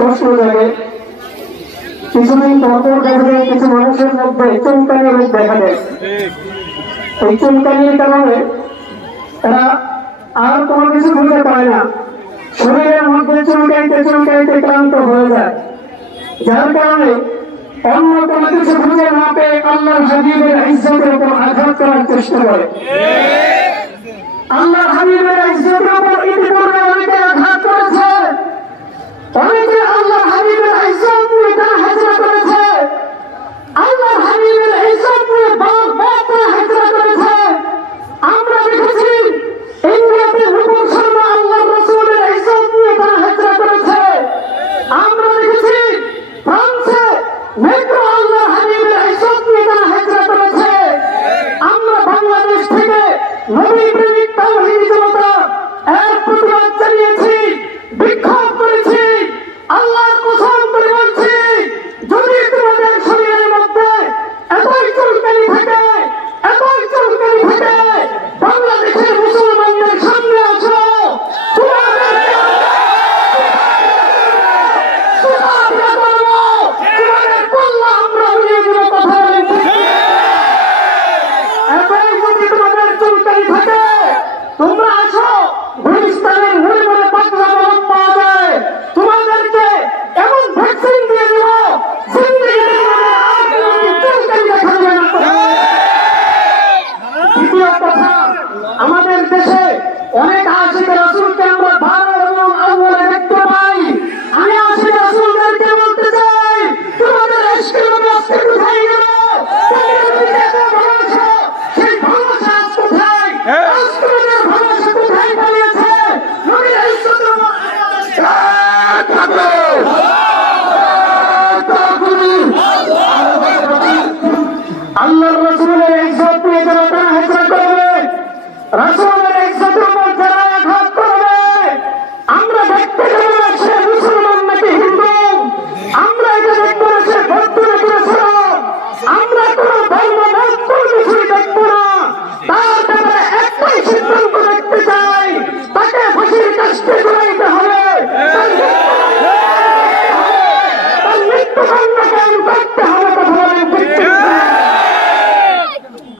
প্রশ্ন জাগে। কিছুদিন পরপর দেখা যায় কিছু মানুষের মধ্যে চুলকানি রোগ দেখা দেয়। এই চুলকানির কারণে এরা আর কোনো কিছু বুঝতে পারে না, শরীরের মধ্যে চুলকাইতে চুলকাইতে ক্লান্ত হয়ে যায়, যার কারণে অন্য কোনো কিছু খুঁজে না পেয়ে আল্লাহর হাবিবের ইজ্জতের উপর আঘাত করার চেষ্টা করে। আল্লাহর হাবিবের ইজ্জতের উপর ইতিপূর্বে অনেকে আঘাত করেছে, অনেক